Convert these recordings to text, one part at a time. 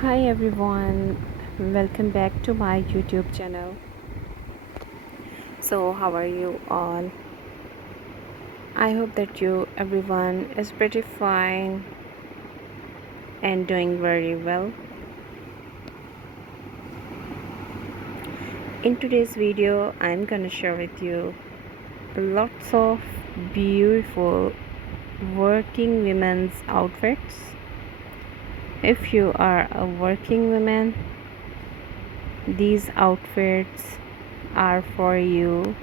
Hi everyone, welcome back to my YouTube channel. So, how are you all? I hope that everyone is pretty fine and doing very well. In today's video, I'm gonna share with you lots of beautiful working women's outfits. If you are a working woman, these outfits are for you.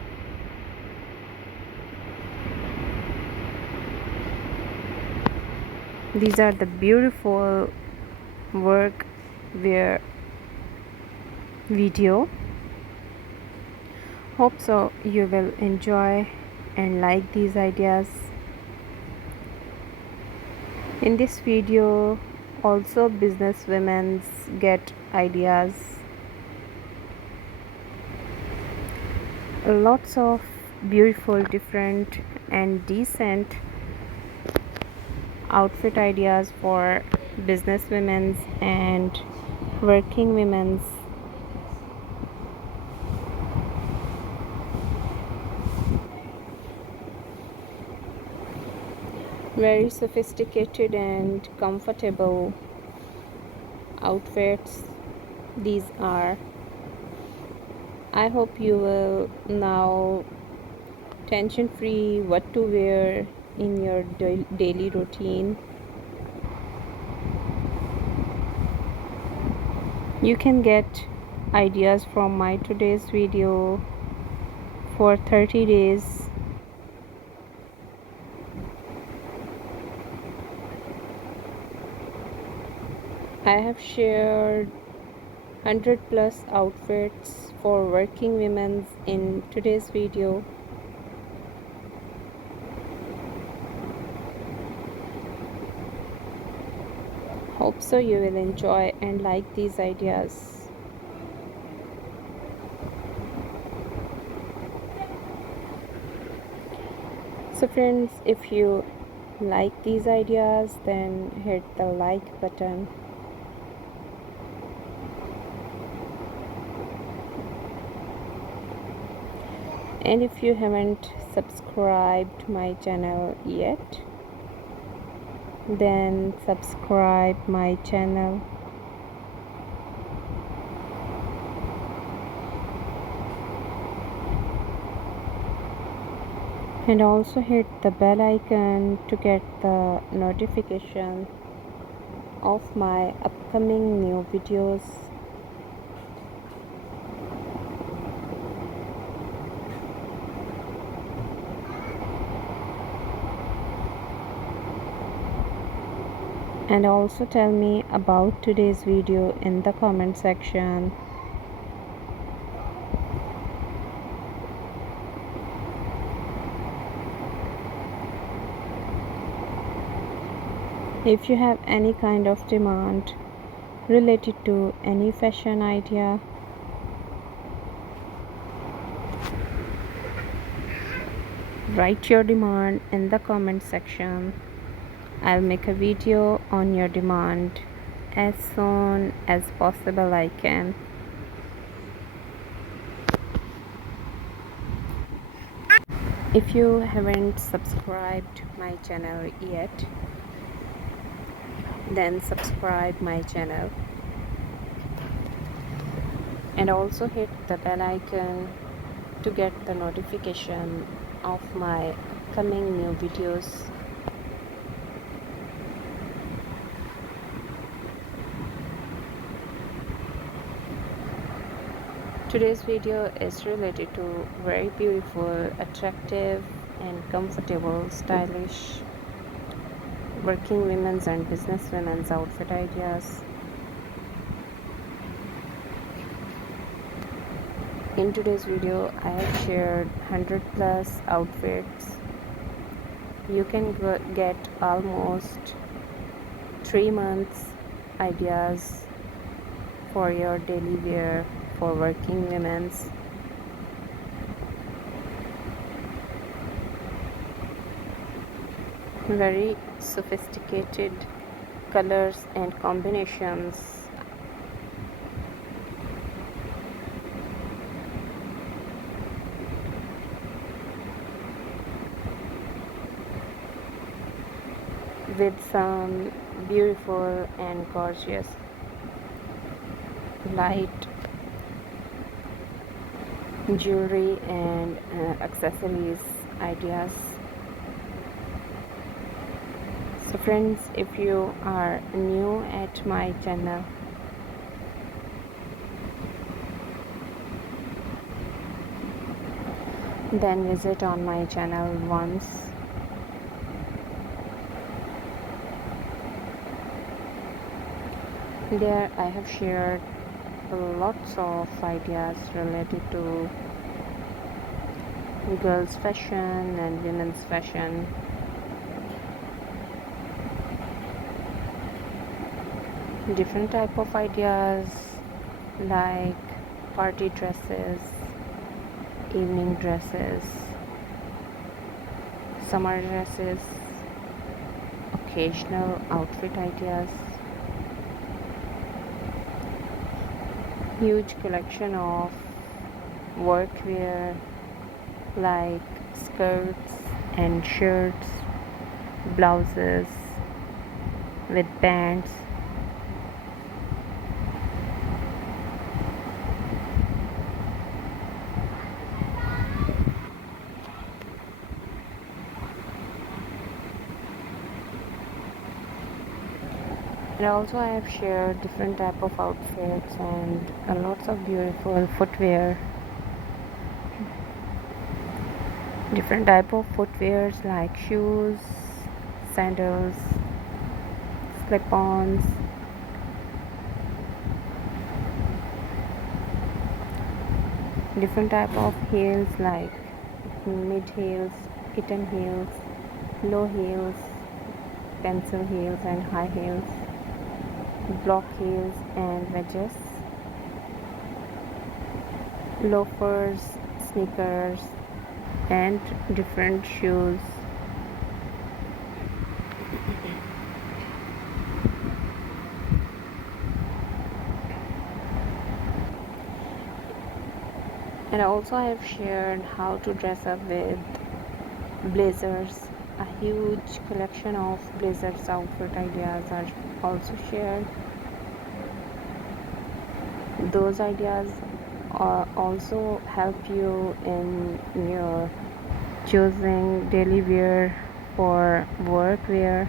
These are the beautiful workwear video. Hope so you will enjoy and like these ideas. In this video, also business women get ideas. Lots of beautiful, different and decent outfit ideas for business women's and working women's. Very sophisticated and comfortable outfits these are. I hope you will now tension free what to wear in your daily routine. You can get ideas from my today's video for 30 days. I have shared 100 plus outfits for working women in today's video. Hope so you will enjoy and like these ideas. So friends, if you like these ideas, then hit the like button. And if you haven't subscribed my channel yet, then subscribe my channel. And also hit the bell icon to get the notification of my upcoming new videos. And also tell me about today's video in the comment section. If you have any kind of demand related to any fashion idea, write your demand in the comment section. I'll make a video on your demand as soon as possible I can. If you haven't subscribed my channel yet, then subscribe my channel and also hit the bell icon to get the notification of my upcoming new videos. Today's video is related to very beautiful, attractive and comfortable, stylish working women's and business women's outfit ideas. In today's video, I have shared 100 plus outfits. You can get almost 3 months ideas for your daily wear for working women's. Very sophisticated colors and combinations with some beautiful and gorgeous light jewelry and accessories ideas. So friends, if you are new at my channel, then visit on my channel once. There I have shared lots of ideas related to girls fashion and women's fashion. Different type of ideas like party dresses, evening dresses, summer dresses, occasional outfit ideas, huge collection of workwear like skirts and shirts, blouses with bands, and also I have shared different type of outfits and lots of beautiful footwear, different type of footwears like shoes, sandals, slip-ons, different type of heels like mid heels, kitten heels, low heels, pencil heels and high heels, block heels and wedges, loafers, sneakers and different shoes. And also I have shared how to dress up with blazers. A huge collection of blazers outfit ideas are also shared. Those ideas also help you in your choosing daily wear for work wear.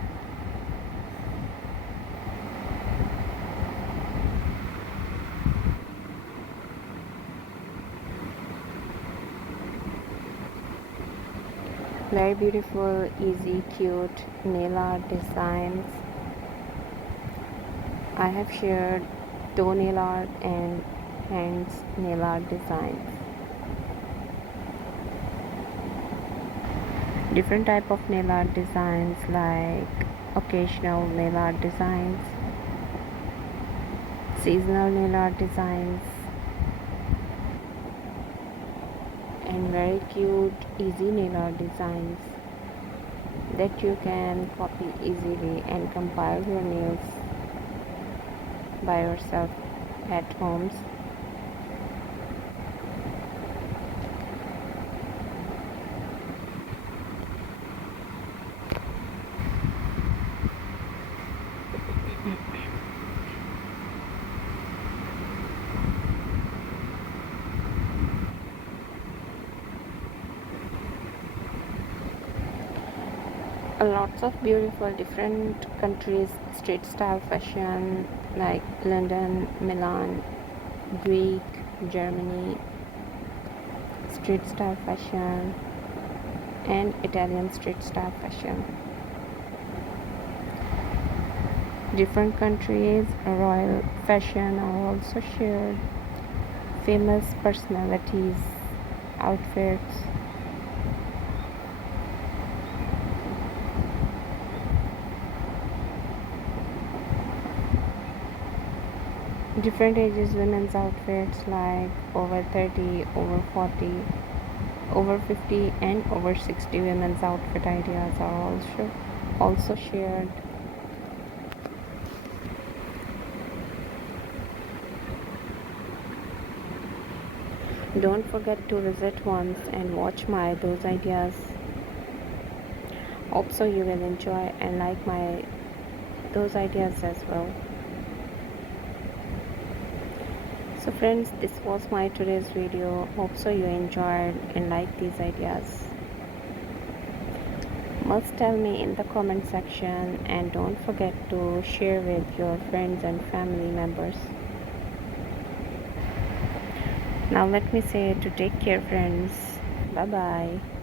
Very beautiful, easy, cute nail art designs. I have shared toe nail art and hands nail art designs. Different type of nail art designs like occasional nail art designs, seasonal nail art designs, and very cute easy nail art designs that you can copy easily and compile your nails by yourself at homes. Lots of beautiful different countries street style fashion like London, Milan, Greek, Germany street style fashion and Italian street style fashion. Different countries royal fashion are also shared. Famous personalities outfits, different ages women's outfits like over 30, over 40, over 50 and over 60 women's outfit ideas are also shared. Don't forget to visit once and watch my those ideas. Hope so you will enjoy and like my those ideas as well. So friends, this was my today's video. Hope so you enjoyed and like these ideas. Must tell me in the comment section, and don't forget to share with your friends and family members. Now let me say to take care friends. Bye bye.